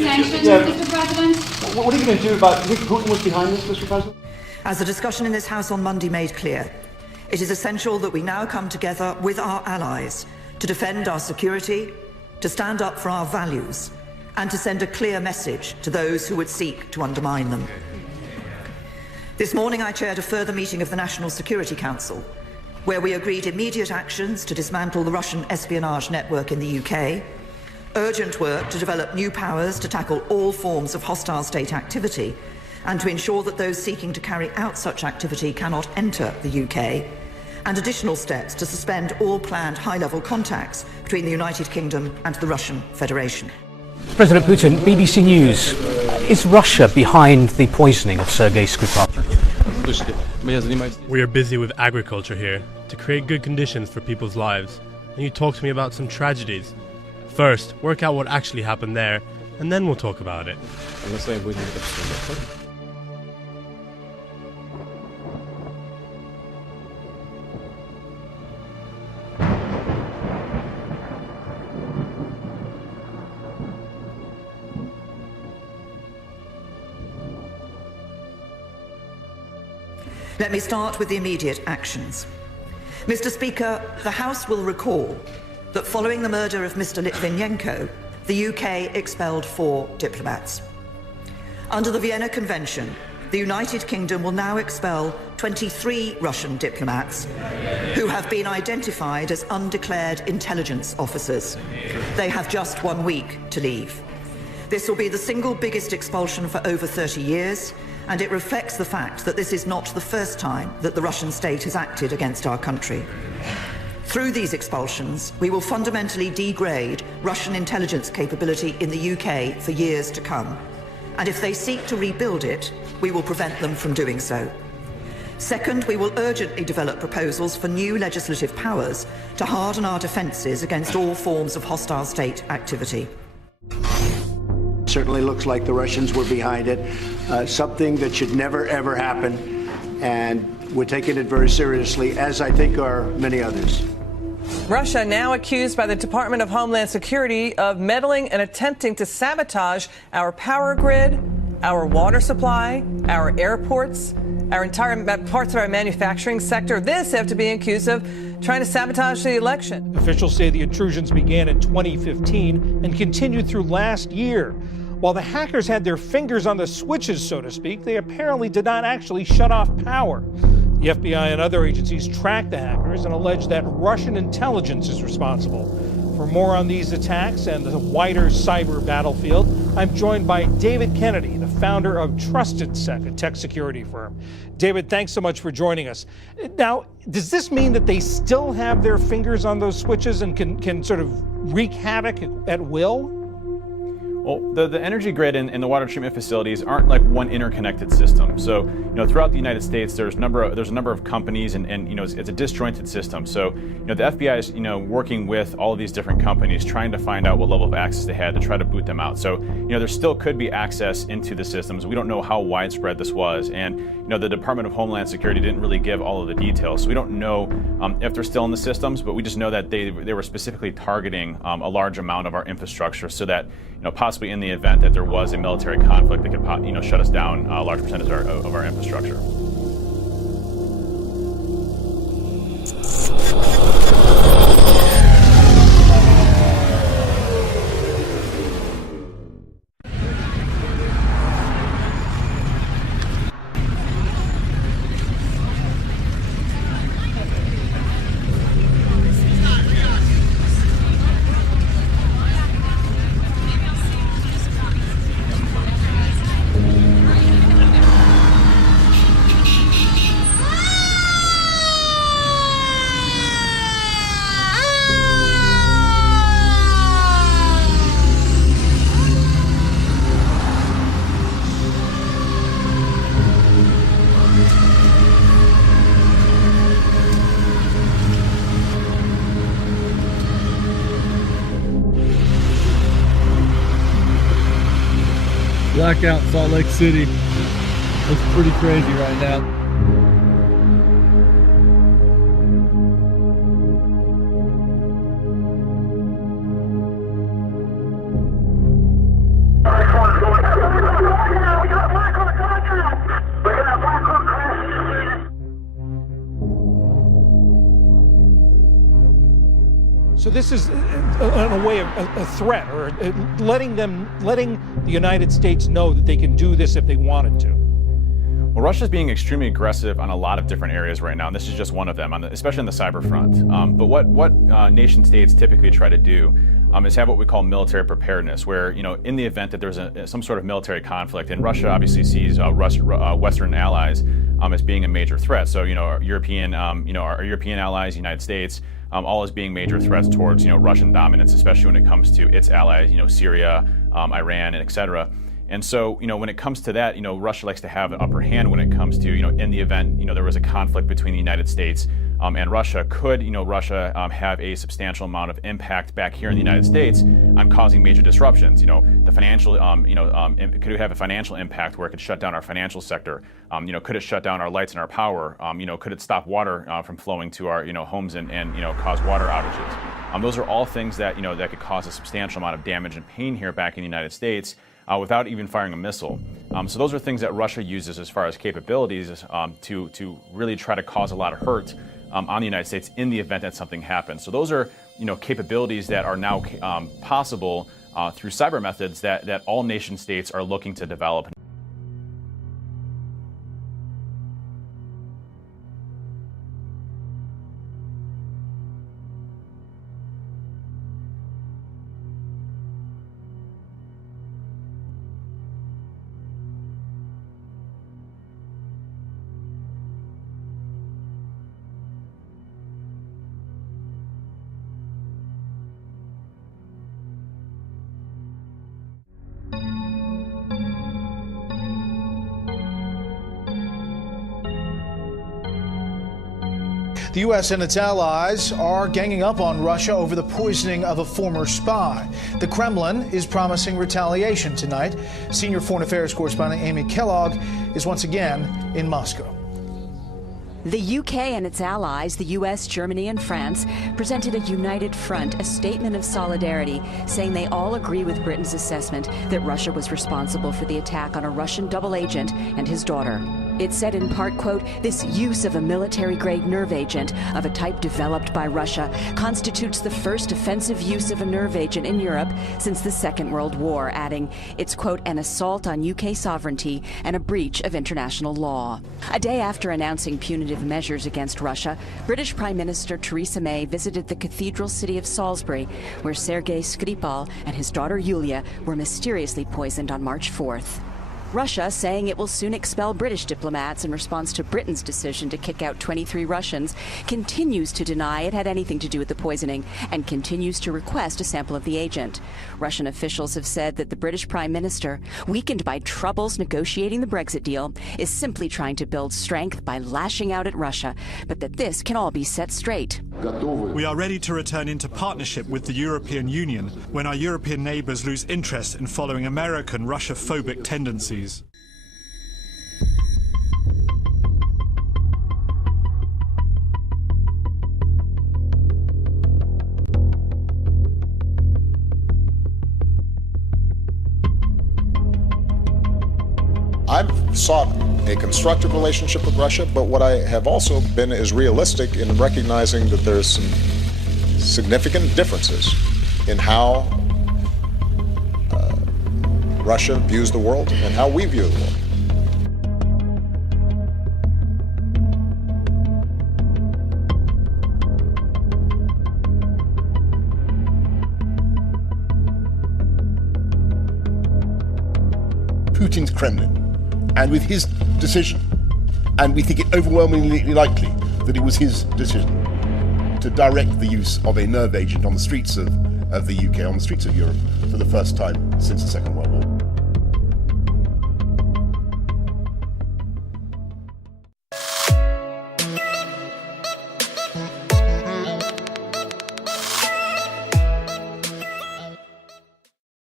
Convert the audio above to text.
sanctions, Mr. President? What are you going to do about, you think Putin was behind this, Mr. President? As the discussion in this House on Monday made clear, it is essential that we now come together with our allies to defend our security, to stand up for our values, and to send a clear message to those who would seek to undermine them. This morning I chaired a further meeting of the National Security Council, where we agreed immediate actions to dismantle the Russian espionage network in the UK, urgent work to develop new powers to tackle all forms of hostile state activity, and to ensure that those seeking to carry out such activity cannot enter the UK, and additional steps to suspend all planned high-level contacts between the United Kingdom and the Russian Federation. President Putin, BBC News. Is Russia behind the poisoning of Sergei Skripal? We are busy with agriculture here to create good conditions for people's lives, and you talk to me about some tragedies. First, work out what actually happened there, and then we'll talk about it. Let me start with the immediate actions. Mr. Speaker, the House will recall that following the murder of Mr. Litvinenko, the UK expelled 4 diplomats. Under the Vienna Convention, the United Kingdom will now expel 23 Russian diplomats who have been identified as undeclared intelligence officers. They have just 1 week to leave. This will be the single biggest expulsion for over 30 years, and it reflects the fact that this is not the first time that the Russian state has acted against our country. Through these expulsions, we will fundamentally degrade Russian intelligence capability in the UK for years to come. And if they seek to rebuild it, we will prevent them from doing so. Second, we will urgently develop proposals for new legislative powers to harden our defences against all forms of hostile state activity. Certainly looks like the Russians were behind it, something that should never, ever happen, and we're taking it very seriously, as I think are many others. Russia now accused by the Department of Homeland Security of meddling and attempting to sabotage our power grid, our water supply, our airports, our entire parts of our manufacturing sector. This after being accused of trying to sabotage the election. Officials say the intrusions began in 2015 and continued through last year. While the hackers had their fingers on the switches, so to speak, they apparently did not actually shut off power. The FBI and other agencies tracked the hackers and allege that Russian intelligence is responsible. For more on these attacks and the wider cyber battlefield, I'm joined by David Kennedy, the founder of TrustedSec, a tech security firm. David, thanks so much for joining us. Now, does this mean that they still have their fingers on those switches and can sort of wreak havoc at will? Well, the energy grid and the water treatment facilities aren't like one interconnected system. So, throughout the United States, there's a number of companies, and it's a disjointed system. So, the FBI is, working with all of these different companies, trying to find out what level of access they had to try to boot them out. So, there still could be access into the systems. We don't know how widespread this was, and the Department of Homeland Security didn't really give all of the details. So we don't know if they're still in the systems, but we just know that they were specifically targeting a large amount of our infrastructure, so that possibly in the event that there was a military conflict that could shut us down a large percentage of our infrastructure. Blackout in Salt Lake City. It's pretty crazy right now. So this is, in a way, a threat, or letting the United States know that they can do this if they wanted to. Well, Russia's being extremely aggressive on a lot of different areas right now, and this is just one of them, especially on the cyber front. But what nation states typically try to do is have what we call military preparedness, where, in the event that there's some sort of military conflict, and Russia obviously sees Western allies as being a major threat. So, our European allies, United States, all as being major threats towards, Russian dominance, especially when it comes to its allies, Syria, Iran, and et cetera. And so, when it comes to that, Russia likes to have an upper hand when it comes to, in the event, there was a conflict between the United States and Russia. Could, Russia have a substantial amount of impact back here in the United States on causing major disruptions? The financial, could it have a financial impact where it could shut down our financial sector? Could it shut down our lights and our power? Could it stop water from flowing to our, homes and cause water outages? Those are all things that, that could cause a substantial amount of damage and pain here back in the United States. Without even firing a missile. So those are things that Russia uses as far as capabilities to really try to cause a lot of hurt on the United States in the event that something happens. So those are capabilities that are now possible through cyber methods that all nation states are looking to develop. The U.S. and its allies are ganging up on Russia over the poisoning of a former spy. The Kremlin is promising retaliation tonight. Senior Foreign Affairs correspondent Amy Kellogg is once again in Moscow. The UK and its allies, the US, Germany, and France, presented a united front, a statement of solidarity, saying they all agree with Britain's assessment that Russia was responsible for the attack on a Russian double agent and his daughter. It said in part, quote, "This use of a military-grade nerve agent of a type developed by Russia constitutes the first offensive use of a nerve agent in Europe since the Second World War," adding, "It's, quote, an assault on UK sovereignty and a breach of international law." A day after announcing punitive measures against Russia, British Prime Minister Theresa May visited the cathedral city of Salisbury, where Sergei Skripal and his daughter Yulia were mysteriously poisoned on March 4th. Russia saying it will soon expel British diplomats in response to Britain's decision to kick out 23 Russians, continues to deny it had anything to do with the poisoning and continues to request a sample of the agent. Russian officials have said that the British Prime Minister, weakened by troubles negotiating the Brexit deal, is simply trying to build strength by lashing out at Russia, but that this can all be set straight. We are ready to return into partnership with the European Union when our European neighbours lose interest in following American Russia-phobic tendencies. I've sought a constructive relationship with Russia, but what I have also been is realistic in recognizing that there's some significant differences in how Russia views the world and how we view the world. Putin's Kremlin, and with his decision, and we think it overwhelmingly likely that it was his decision to direct the use of a nerve agent on the streets of the UK, on the streets of Europe, for the first time since the Second World War.